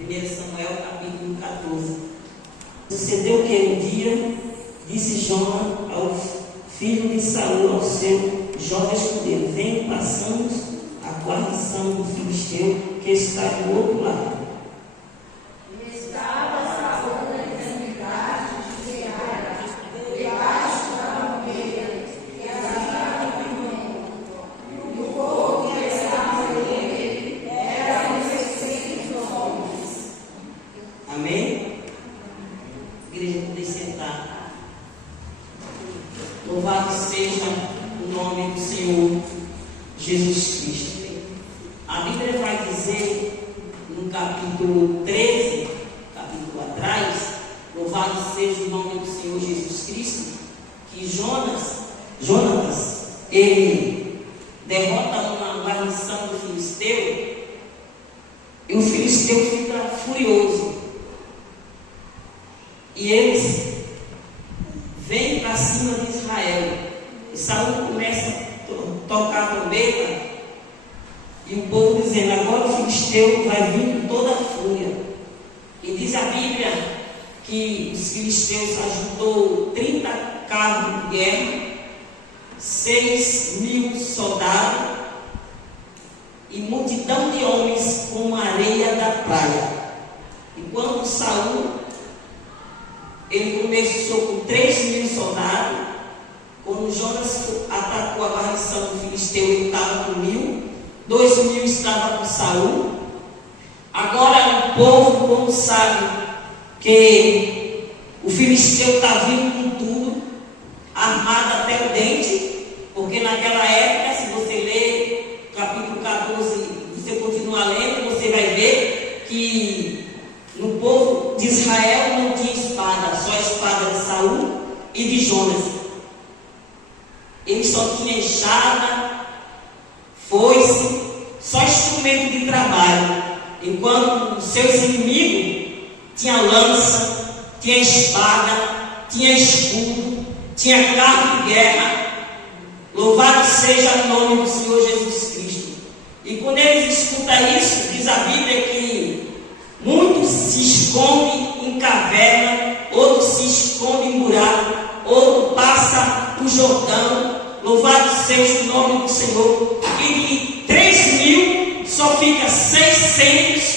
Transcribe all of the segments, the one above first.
1 Samuel capítulo 14. Sucedeu que um dia disse Jonas ao filho de Saul, ao seu jovem escudeiro: vem, passamos a guarnição do filisteu que está do outro lado. Estava Saul na extremidade de Seara, debaixo da palmeira, e havia um e o povo que estava nele era 600 homens. Amém? Igreja, poder sentar. Louvado seja o nome do Senhor Jesus Cristo. A Bíblia vai dizer no capítulo 13, capítulo atrás, louvado seja o nome do Senhor Jesus Cristo, que Jonatas, ele derrota uma guarnição do filisteu, e o filisteu fica furioso. E eles vêm para cima de Israel. E Saul começa a tocar a trombeta, e o povo dizendo: agora o filisteu vai vir com toda a fúria. E diz a Bíblia que os filisteus ajuntou 30 carros de guerra, 6.000 soldados e multidão de homens como a areia da praia. E quando Saul, ele começou com 3.000 soldados, quando Jonas atacou a guarnição do filisteu, ele estava com 1.000, 2.000 estavam com Saul. Agora o povo, como sabe que o filisteu está vindo com tudo, armado até o dente, porque naquela época, se você ler capítulo 14, você continuar lendo, você vai ver que no povo de Israel não tinha espada, só a espada de Saul e de Jonas. Ele só tinha enxada, foice, só instrumento de trabalho. Enquanto os seus inimigos tinham lança, tinha espada, tinha escudo, tinha carro de guerra. Louvado seja o nome do Senhor Jesus Cristo. E quando eles escutam isso, diz a Bíblia que muitos se escondem em caverna, outros se escondem em buraco, outro passa o Jordão. Louvado seja o nome do Senhor. E de 3.000 só fica 600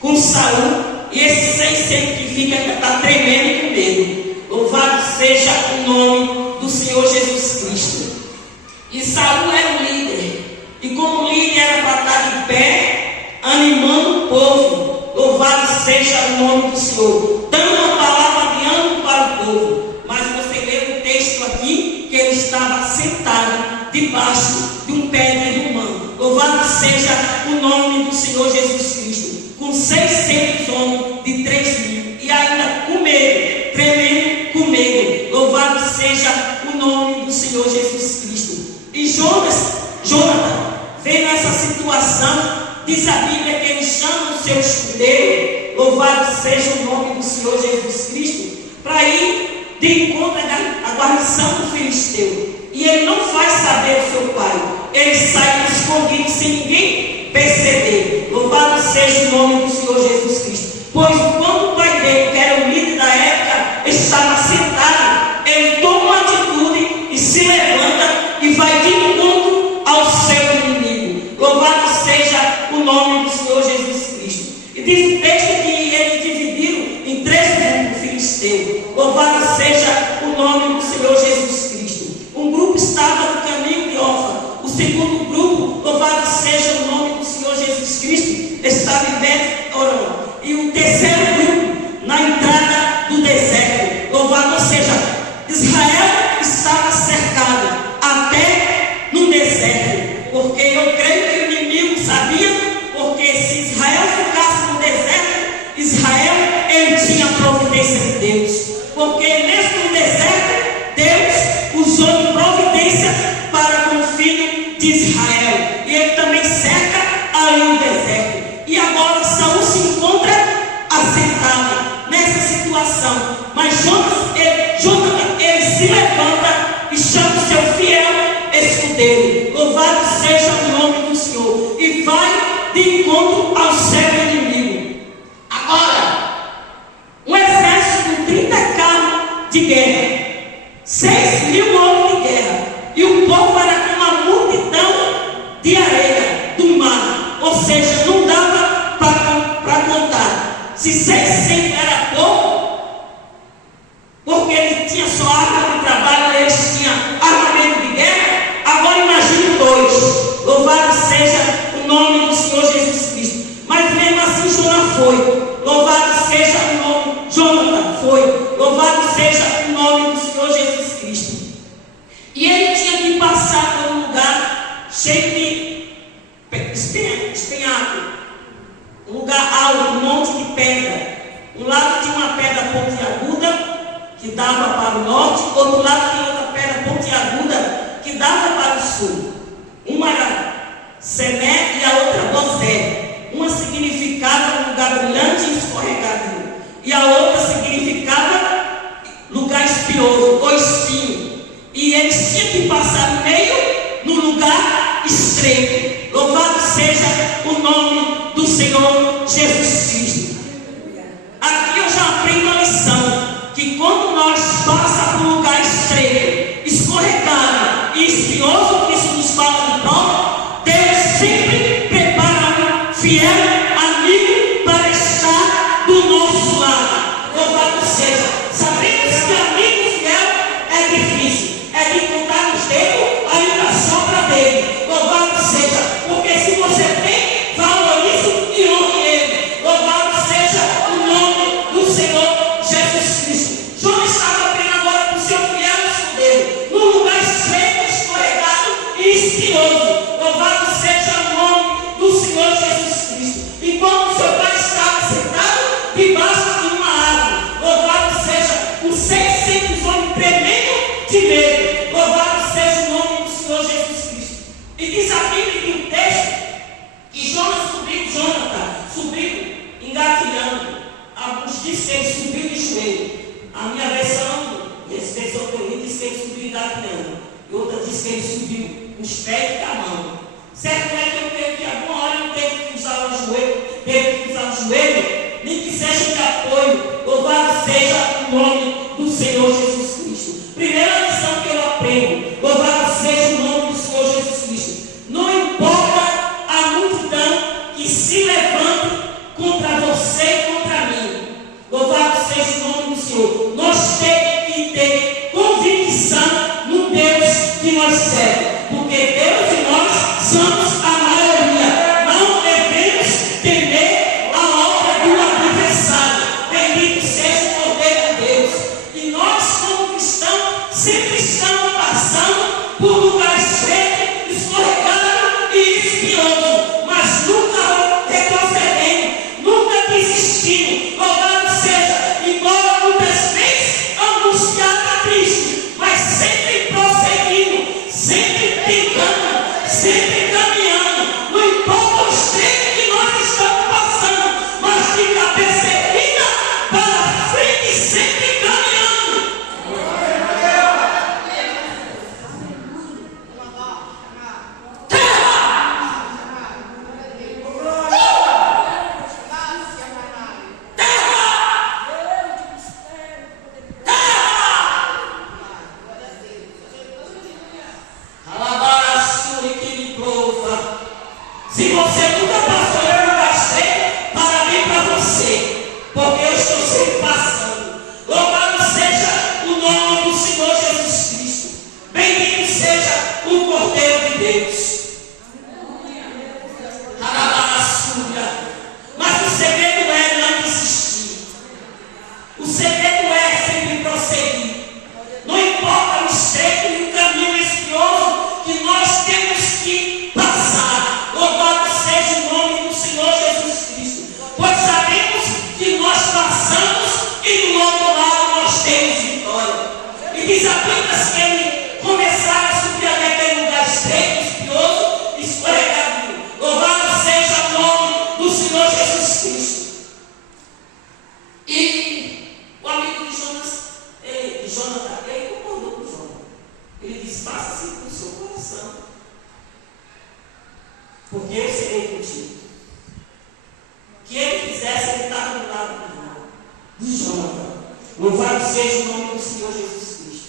com Saul, e esses 600 que fica está tremendo com medo. Louvado seja o nome do Senhor Jesus Cristo. E Saul era o líder, e como líder era para estar de pé, animando o povo. Louvado seja o nome do Senhor, dando uma palavra de ânimo para o povo. Mas você lê o texto aqui, que ele estava sentado debaixo de um pé de romã. Louvado seja o nome do Senhor Jesus Cristo, com 600 homens de 3.000, e ainda com medo, tremendo com medo. Louvado seja o nome do Senhor Jesus Cristo. E Jonathan vem nessa situação, diz a Bíblia que ele chama o seu escudeiro, louvado seja o nome do Senhor Jesus Cristo, para ir de encontro à guarnição do filisteu. E ele não faz saber o seu pai, ele sai escondido sem ninguém perceber. Louvado seja o nome do Senhor Jesus Cristo. Pois quando o pai dele, que era o líder da época, estava sentado, ele toma uma atitude e se levanta e vai de encontro ao seu inimigo. Louvado seja o nome do Senhor Jesus Cristo. E diz o texto que eles dividiram em 3 grupos filisteus. Louvado seja o nome do Senhor Jesus Cristo. Um grupo estava no caminho de Ofra. O segundo grupo, louvado seja o nome do Senhor Jesus Cristo, estava em Bet-Horon. E o terceiro grupo, na entrada do deserto. Louvado seja, Israel estava cercado até no deserto. Porque eu creio que o inimigo sabia, porque se Israel ficasse no deserto, Israel, ele tinha a providência de Deus. Porque mesmo no deserto, Deus usou de providência para com o filho de Israel. E ele também cerca ali o deserto. E agora Saul se encontra assentado nessa situação. Mas Jonathan, ele se levanta e chama o seu fiel escudeiro. Louvado seja o nome do Senhor. E vai de encontro ao seu inimigo. Agora Se 600 era pouco, porque ele tinha só arma de trabalho, eles tinham armamento de guerra, agora imagine 2. Louvado seja o nome do Senhor Jesus Cristo. Mas mesmo assim Jonas foi. Louvado seja o nome, Jonathan foi. Louvado seja o nome do Senhor Jesus Cristo. E ele tinha que passar por um lugar cheio de espinhaco, um lugar alto, um monte de pedra. Um lado tinha uma pedra pontiaguda que dava para o norte, outro lado tinha outra pedra pontiaguda que dava para o sul. Uma era Semé e a outra Bozé. Uma significava um lugar brilhante e escorregadio, e a outra significava lugar espinhoso ou espinho. E eles tinham que passar no meio, no lugar estreito. Louvado seja o nome do Senhor Jesus Cristo. Aqui eu já aprendo a lição, que quando nós passamos por um lugar estreito, escorregado e espinhoso, que isso nos fala de prova, Deus sempre prepara um fiel amigo para estar do nosso lado. Louvado seja. Sabemos que amigo fiel é difícil, é de contar nos dedos, ainda sobra dele. Louvado seja, porque se você tem, valorize e honre ele. Louvado seja o nome do Senhor Jesus Cristo. João estava abrindo agora para o seu fiel escudeiro, num lugar estreito, escorregado e espinhoso. Louvado seja o nome do Senhor Jesus Cristo. Enquanto seu pai estava sentado debaixo de uma árvore, louvado seja os 600 homens tremendo de medo. Louvado seja o nome do Senhor Jesus Cristo. E diz a Bíblia que um texto que Jonathan subiu engatilhando. Alguns dizem que ele subiu de joelho. A minha versão, essa versão que eu li, diz que ele subiu engatilhando. E outra diz que ele subiu com os pés e com a mão. Certo é que eu creio que alguma hora ele teve que usar o joelho, nem que seja de apoio. Louvado seja o nome do Senhor Jesus Cristo. Primeira lição que eu aprendo: louvado seja o nome do Senhor Jesus Cristo. Não importa a multidão que se levante contra você e contra mim, louvado seja o nome do Senhor. Nós temos que ter convicção no Deus que nós servemos, porque Deus e nós somos a maioria. Não devemos temer a obra do adversário. Bendito seja o poder de Deus. E nós, como cristãos, sempre estamos passando por lugares estreitos, escorregados e espinhosos, mas nunca retrocedendo, nunca desistindo. Louvado seja, embora muitas vezes angustiado, triste, mas sempre prosseguindo, sempre tentando, sempre caminhando. Não importa o estreito que nós estamos passando, mas de cabeça erguida para frente, sempre caminhando. Se você nunca passou por um lugar estreito, parabéns para você, porque eu estou sempre passando. Louvado seja o nome do Senhor Jesus Cristo. Bendito seja o Cordeiro de Deus. Mas o segredo é não desistir. O segredo é sempre prosseguir. Não importa o estreito e o caminho espinhoso que nós temos que passar. Louvado seja o nome do Senhor Jesus Cristo. Pois sabemos que nós passamos e do outro lado nós temos vitória. E diz a Bíblia que ele começaram a subir até aquele lugar estreito, espinhoso, escorregadio. Louvado seja o nome do Senhor Jesus Cristo. E o amigo de Jonathan, ele concordou com Jonathan. Ele disse: faça assim com o seu coração, porque eu serei contigo. O que ele fizesse, ele estava do lado de Jonathan. Louvado seja o nome do Senhor Jesus Cristo.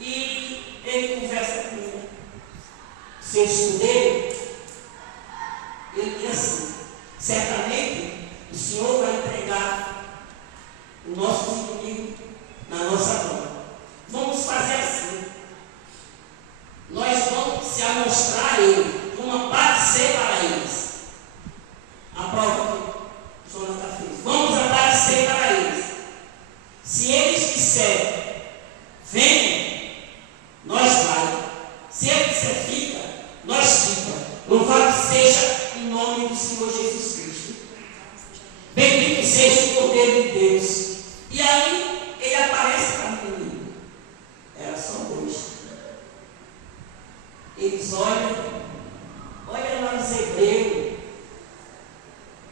E ele conversa com o seu escudeiro. Ele diz assim: certamente o Senhor vai entregar que seja o poder de Deus. E aí ele aparece para mim. Era só dois. Eles olha lá os hebreus,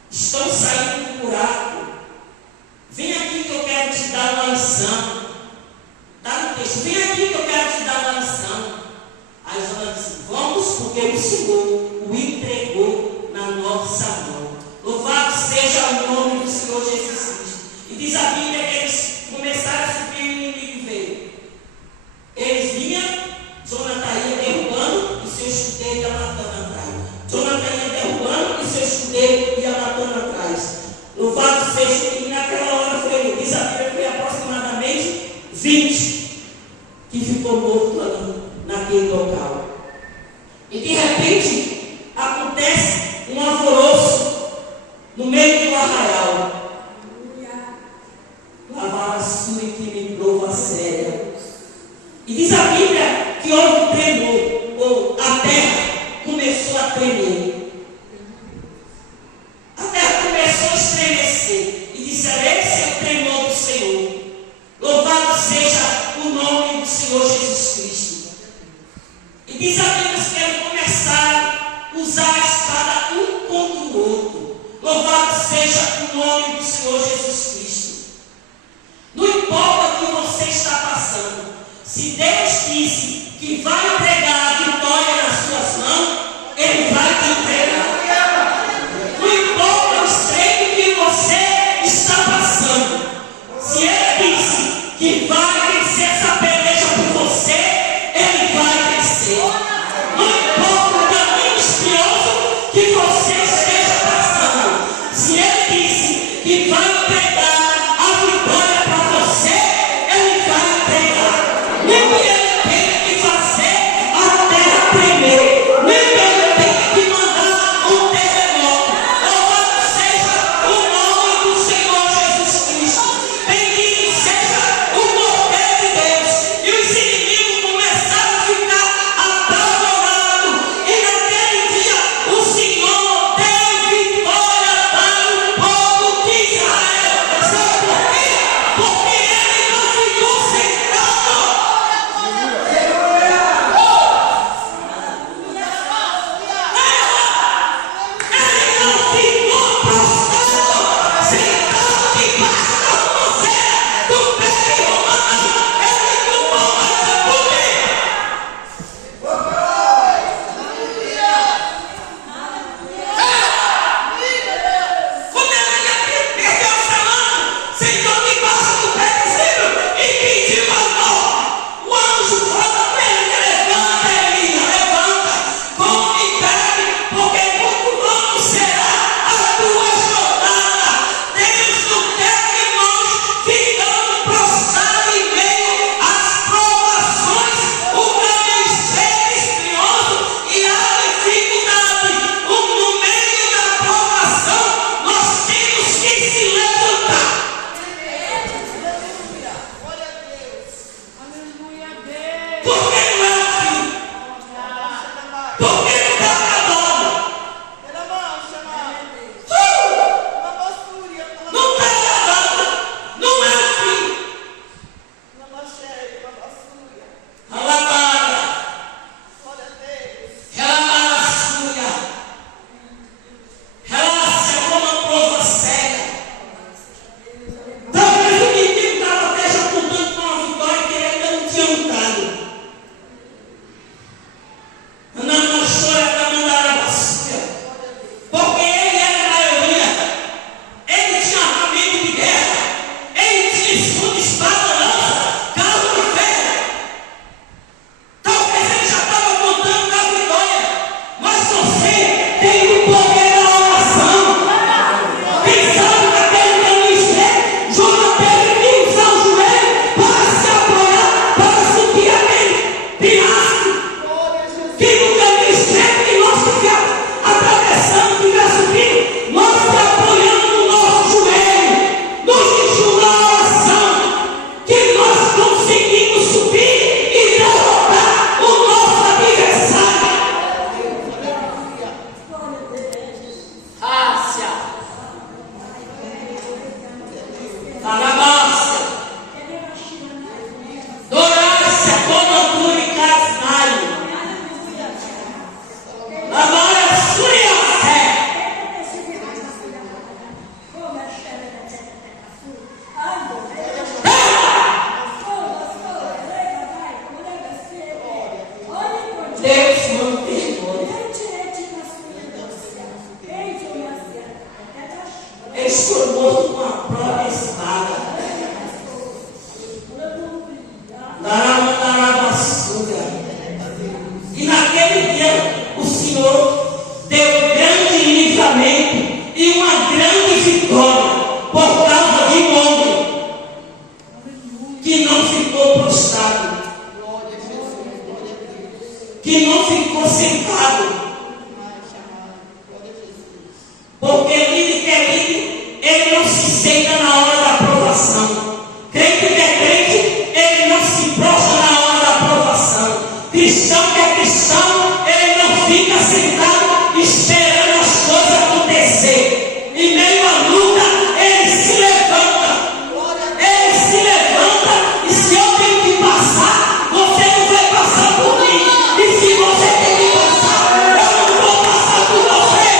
estão saindo do buraco. Vem aqui que eu quero te dar uma lição. Está no texto, vem aqui que eu quero te dar uma lição. Aí Jonas disse, vamos, porque o Senhor o entregou na nossa mão. Louvado seja o nome do Senhor Jesus Cristo. E diz a Bíblia que eles começaram a subir e o inimigo veio. Eles vinham, Jonathan ia derrubando e seu escudeiro ia matando atrás. Jonathan ia derrubando e seu escudeiro ia matando atrás. Louvado seja, e naquela hora foi, diz a Bíblia, foi aproximadamente 20 que ficou morto ali naquele local. E de repente acontece um alvoroço no meio do arraial. Lavar a sua e que me prova séria. E diz a Bíblia que houve um tremor, ou a terra começou a tremer. A terra começou a estremecer. E disse, esse é o tremor do Senhor. Louvado seja o nome do Senhor Jesus Cristo. E diz a Bíblia que eles começaram a usar a espada um contra o outro. Louvado seja o nome do Senhor Jesus Cristo. Não importa o que você está passando. Se Deus disse que vai entregar a vitória nas suas mãos, Ele vai te entregar. Não importa o estreito que você está passando. Se Ele disse que vai vencer essa peleja por você, Ele vai vencer. Não importa o caminho espinhoso que você esteja passando. Se Ele disse que vai entregar a vitória para você, Ele vai entregar. Nem que Ele tenha que fazer a terra tremer, nem que Ele tenha que mandar um terremoto. Louvado seja o nome do Senhor Jesus Cristo. Bendito seja o poder de Deus. E os inimigos começaram a ficar apavorados. E naquele dia o Senhor deu vitória para o povo de Israel. Sabe por quê? Porque Ele não ficou sentado. Ele não ficou prostrado, sentado debaixo da roseira do pé romano. Ele tomou essa poder. Quando ele perdeu o salão, sentou debaixo do pé de cima e pediu a morte. O anjo fala para ele, levanta, Elias, levanta, come e bebe, porque muito longo será a tua jornada. Deus do teu irmão, ficando prostrado em meio às provações, o grande ser espinhoso e a dificuldade. No meio da provação, nós temos que se levantar. Alabácia. Dorácia, como turicasnaio. Lamara suia fé. Deus não perdoa. Ele foi morto com a própria espada. E naquele dia o Senhor deu grande livramento e uma grande vitória por causa de um homem que não ficou prostrado, que não ficou sentado. Porque líder que é líder, ele não se senta na hora da aprovação. Crente que é crente, ele não se prostra na hora da aprovação. Cristão que é cristão, ele não fica sentado esperando as coisas acontecer. Em meio à luta, ele se levanta. Ele se levanta. E se eu tenho que passar, você não vai passar por mim. E se você tem que passar, eu não vou passar por você.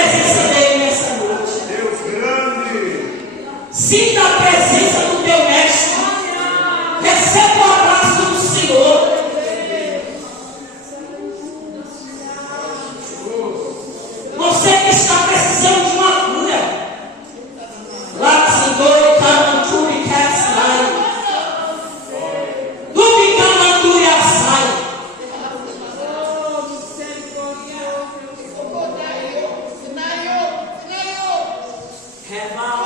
presença dele nessa noite. Deus grande. Sinta a presença do teu mestre. Receba o abraço do Senhor. Você que está precisando de uma cura. Laxindori Kamanturi Katsai. Dubi Kamanturi Asai. Reva